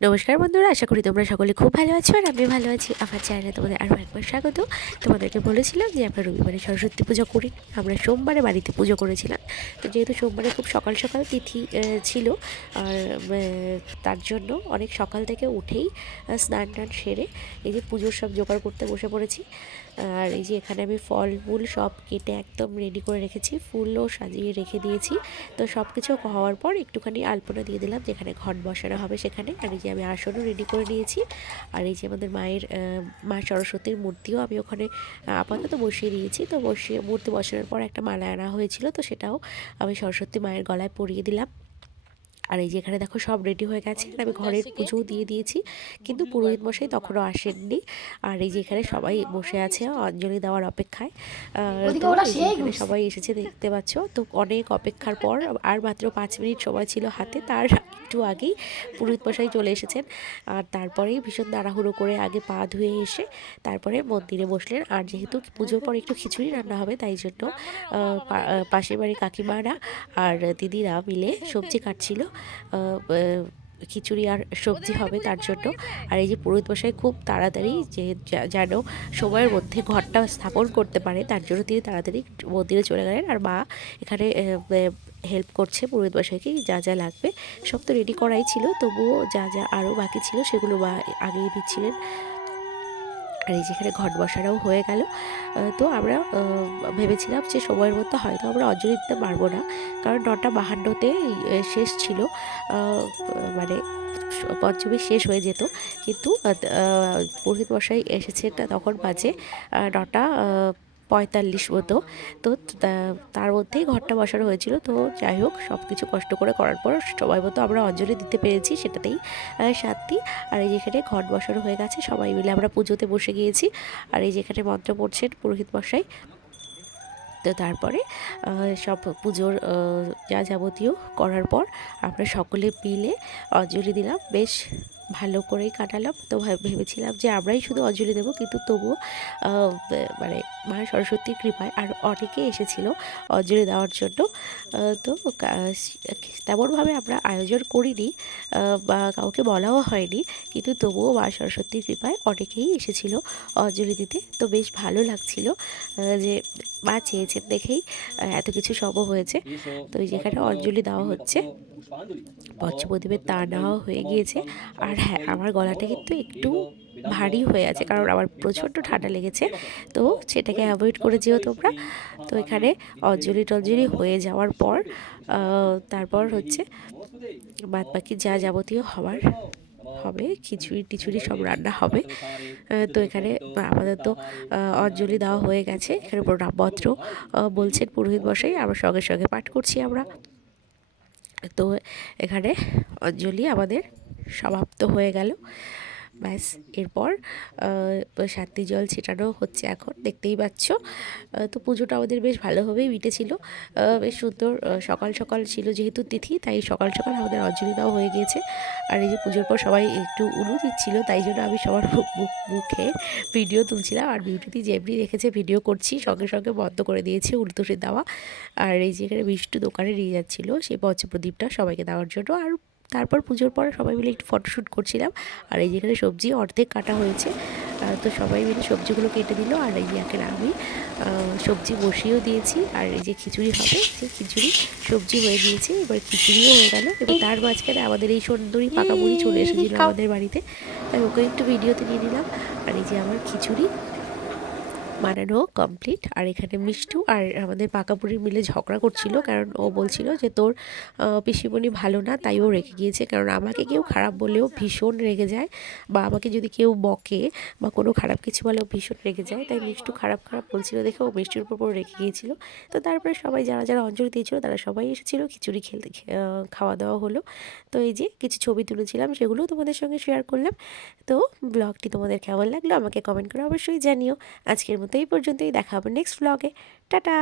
নমস্কার বন্ধুরা, আশা করি তোমরা সকলে খুব ভালো আছো আর আমি ভালো আছি। আমার চ্যানেলে তোমাদের আরও একবার স্বাগত। তোমাদেরকে বলেছিলাম যে আমরা রবিবারে সরস্বতী পুজো করি, আমরা সোমবারে বাড়িতে পুজো করেছিলাম। তো যেহেতু সোমবারে খুব সকাল সকাল তিথি ছিল, আর তার জন্য অনেক সকাল থেকে উঠেই স্নান টান সেরে এই যে পুজোর সব জোগাড় করতে বসে পড়েছি। আর এই যে এখানে আমি ফল ফুল সব কেটে একদম রেডি করে রেখেছি, ফুলও সাজিয়ে রেখে দিয়েছি। তো সব কিছু হওয়ার পর একটুখানি আলপনা দিয়ে দিলাম যেখানে ঘট বসানো হবে সেখানে। আর এই যে আমি আসনও রেডি করে নিয়েছি। আর এই যে আমাদের মায়ের মা সরস্বতীর মূর্তিও আমি ওখানে আপাতত বসিয়ে দিয়েছি। তো বসিয়ে মূর্তি বসানোর পর একটা মালা আনা হয়েছিল, তো সেটাও আমি সরস্বতী মায়ের গলায় পরিয়ে দিলাম। আর এই যে এখানে দেখো সব রেডি হয়ে গেছে, আর আমি ঘরের পুজোও দিয়ে দিয়েছি, কিন্তু পুরোহিত মশাই তখনও আসেননি। আর এই যে এখানে সবাই বসে আছে অঞ্জলি দেওয়ার অপেক্ষায়। তো এই যে এখানে সবাই এসেছে দেখতে পাচ্ছ। তো অনেক অপেক্ষার পর আর মাত্র 5 মিনিট সময় ছিল হাতে, তার একটু আগেই পুরোহিত মশাই চলে এসেছেন। আর তারপরেই ভীষণ তাড়াহুড়ো করে আগে পা ধুয়ে এসে তারপরে মন্দিরে বসলেন। আর যেহেতু পুজোর পর একটু খিচুড়ি রান্না হবে, তাই জন্য পাশের বাড়ির কাকিমারা আর দিদিরা মিলে সবজি কাটছিল। খিচুড়ি আর সবজি হবে তার জন্য। আর এই যে পুরোহিত মশাই খুব তাড়াতাড়ি যে যেন সময়ের মধ্যে ঘরটা স্থাপন করতে পারে, তার জন্য তিনি তাড়াতাড়ি মন্দিরে চলে গেলেন। আর মা এখানে হেল্প করছে পুরোহিত মশাইকে, যা যা লাগবে সব তো রেডি করাই ছিল, তবুও যা যা আরও বাকি ছিল সেগুলো মা আগেই দিচ্ছিলেন। আর এই যেখানে ঘট বসানোও হয়ে গেল। তো আমরা ভেবেছিলাম যে সময়ের মধ্যে হয়তো আমরা অঞ্জলি দিতে পারবো না, কারণ 9:52-তে শেষ ছিল, মানে পঞ্চমী শেষ হয়ে যেত। কিন্তু পুরোহিত মশাই এসেছেন তখন বাজে 9:45 মতো। তো তার মধ্যেই ঘরটা বসানো হয়েছিল। তো যাই হোক, সব কিছু কষ্ট করে করার পর সময় মতো আমরা অঞ্জলি দিতে পেরেছি, সেটাতেই শান্তি। আর এই যেখানে ঘট বসানো হয়ে গেছে, সবাই মিলে আমরা পুজোতে বসে গিয়েছি। আর এই যেখানে মন্ত্র পড়ছেন পুরোহিত মশাই। তো তারপরে সব পুজোর যা যাবতীয় করার পর আমরা সকলে মিলে অঞ্জলি দিলাম, বেশ ভালো করেই কাটালাম। তো ভেবেছিলাম যে আমরাই শুধু অঞ্জলি দেবো, কিন্তু তবুও মানে মা সরস্বতীর কৃপায় আর অনেকে এসেছিল অঞ্জলি দেওয়ার জন্য। তো তেমনভাবে আমরা আয়োজন করিনি বা কাউকে বলাও হয়নি, কিন্তু তবুও মা সরস্বতীর কৃপায় অনেকেই এসেছিল অঞ্জলি দিতে। তো বেশ ভালো লাগছিল যে মা চেয়েছেন দেখেই এত কিছু সম্ভব হয়েছে। তো এই যেখানে অঞ্জলি দেওয়া হচ্ছে, পঞ্চপ্রদীপের তার নেওয়া হয়ে গিয়েছে। আর হ্যাঁ, আমার গলাটা কিন্তু একটু ভারী হয়ে আছে, কারণ আমার প্রচণ্ড ঠান্ডা লেগেছে। তো সেটাকে অ্যাভয়েড করে যেও তোমরা। তো এখানে অঞ্জলি টঞ্জলি হয়ে যাওয়ার পর তারপর হচ্ছে বাদ বাকি যা যাবতীয় হওয়ার হবে, খিচুড়ি টিচুড়ি সব রান্না হবে। তো এখানে আপাতত অঞ্জলি দেওয়া হয়ে গেছে। এখানে নামপত্র বলছেন পুরোহিত মশাই, আমরা সঙ্গে সঙ্গে পাঠ করছি আমরা। তো এখানে অঞ্জলি আমাদের সমাপ্ত হয়ে গেল। ব্যাস, এরপর শান্তি জল ছিটানো হচ্ছে, এখন দেখতেই পাচ্ছ। তো পুজোটা আমাদের বেশ ভালোভাবেই মিটেছিল, বেশ সুন্দর। সকাল সকাল ছিল যেহেতু তিথি, তাই সকাল সকাল আমাদের অঞ্জলি দেওয়া হয়ে গিয়েছে। আর এই যে পুজোর পর সবাই একটু উলু দিচ্ছিল, তাই জন্য আমি সবার মুখে ভিডিও তুলছিলাম। আর বিউটিতে যেমনি রেখেছে ভিডিও করছি, সঙ্গে সঙ্গে বন্ধ করে দিয়েছে উলুতুষি দেওয়া। আর এই যে এখানে মিষ্টি দোকানে নিয়ে যাচ্ছিলো সেই পঞ্চপ্রদীপটা সবাইকে দেওয়ার জন্য। আর তারপর পুজোর পরে সবাই মিলে একটু ফটোশ্যুট করছিলাম। আর এই যেখানে সবজি অর্ধেক কাটা হয়েছে, তো সবাই মিলে সবজিগুলো কেটে দিল। আর এই যে এখানে আমি সবজি বসিয়েও দিয়েছি। আর এই যে খিচুড়ি হবে, সেই খিচুড়ি সবজি হয়ে গিয়েছে, এবার খিচুড়িও হয়ে গেল। এবার তার মাঝখানে আমাদের এই সুন্দরী পাকা বুড়ি চলে এসেছিলো আমাদের বাড়িতে, তাই ওকে একটু ভিডিওতে নিয়ে নিলাম। আর এই যে আমার খিচুড়ি বানানো কমপ্লিট। আর এখানে মিষ্টু আর আমাদের পাকাপুরি মিলে ঝগড়া করছিল, কারণ ও বলছিল যে তোর পিসিমণি ভালো না, তাই ও রেগে গিয়েছে। কারণ আমাকে কেউ খারাপ বললেও ভীষণ রেগে যায়, বা আমাকে যদি কেউ বকে বা কোনো খারাপ কিছু বলেও ভীষণ রেগে যায়। তাই মিষ্টু খারাপ খারাপ বলছিল দেখে ও মিষ্টির উপর রেগে গিয়েছিল। তো তারপরে সবাই যারা যারা অঞ্জলি দিয়েছিল তারা সবাই এসেছিলো, খিচুড়ি খেলতে খাওয়া দাওয়া হলো। তো এই যে কিছু ছবি তুলেছিলাম, সেগুলোও তোমাদের সঙ্গে শেয়ার করলাম। তো ব্লগটি তোমাদের কেমন লাগলো আমাকে কমেন্ট করে অবশ্যই জানিও। আজকের মতো এই পর্যন্তই, দেখা হবে নেক্সট ব্লগে। টাটা।